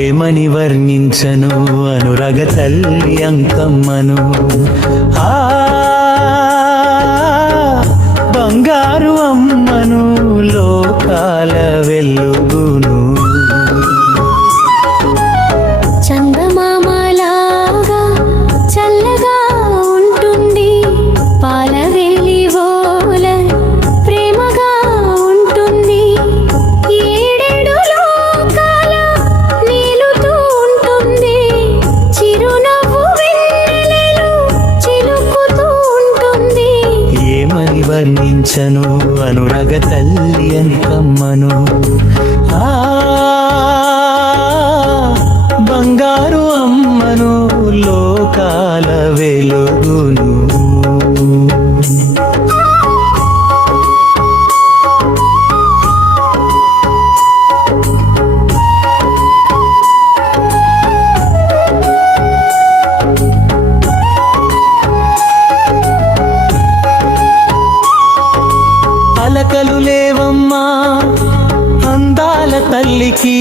ఏమని వర్ణించను అనురగ తల్లి అంకమ్మను, ఆ బంగారు అమ్మను, లోకాల వెలుగును. చందమామలాగా చల్లగా ఉంటుంది, పాల వెలివోల ప్రేమగా ఉంటుంది, ఏడేడు లోకాల నీలుతూ ఉంటుంది, చిరునవ్వు వెన్నెలలు చిలుకుతూ ఉంటుంది. ఏమని వర్ణించను అనురగ తల్లి అంకమ్మను, ఆ బంగారు అమ్మను, లోకాల వెలుగును. అలకలు లేవమ్మా అందాల తల్లికి,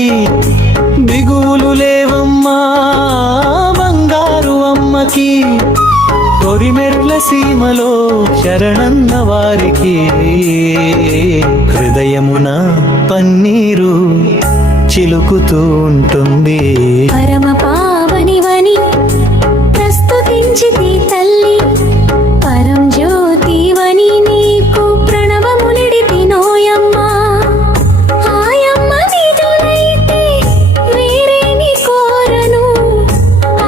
బిగువులు లేవమ్మా బంగారు అమ్మకి, కొరిమెర్ల సీమలో శరణన్న వారికి, హృదయమున పన్నీరు చిలుకుతూ ఉంటుంది. పరమ పావనివని ప్రస్తుతించితి తల్లి, పరం జ్యోతివని నీకు ప్రణవమునిడితి నోయమ్మా. ఆయమ్మ నిజులైతే వేరేని కోరను,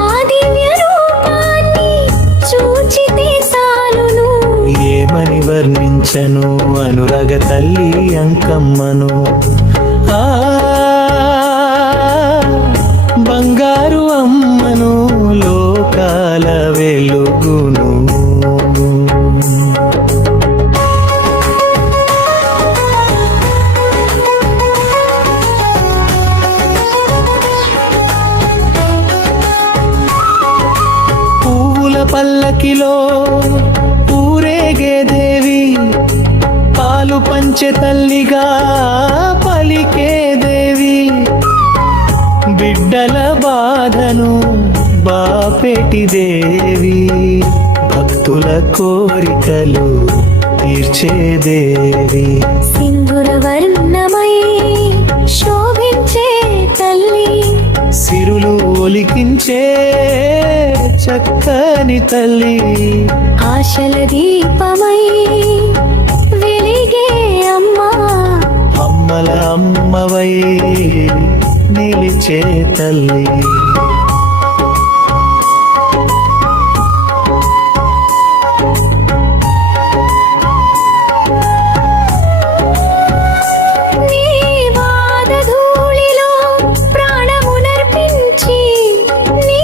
ఆ దివ్య రూపాన్ని చూచితే చాలును. ఏమని వర్ణించను అనురగ తల్లి అంకమ్మను, ఆ బంగారు అమ్మను, లోకాల వెలుగును. పువ్వుల పల్లకిలో ఊరేగే దేవి, పాలు పంచె తల్లిగా పలికే దేవి, బిడ్డల బాధను బాపెటి దేవి, భక్తుల కోరికలు తీర్చే దేవి. సింధుర వర్ణమై శోభించే తల్లి, సిరులు ఒలికించే చక్కని తల్లి, ఆశల దీపమై వెలిగే అమ్మా. అమ్మల అమ్మవై నిలిచే తల్లి. నీ పాదధూళిలో ప్రాణమునర్పించి, నీ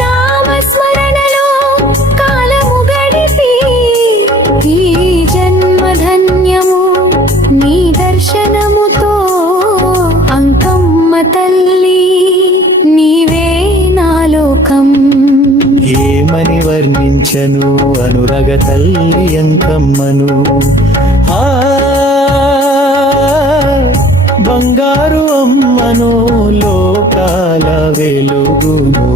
నామస్మరణలో కాలము గడిపి, ఈ జన్మధన్యము నీ దర్శనముతో. అంకమ్మ తల్లి నీవే నా లోకం. ఏమని వర్ణించను అనురగ తల్లి అంకమ్మను, ఆ బంగారు అమ్మను, లోకాల వెలుగును.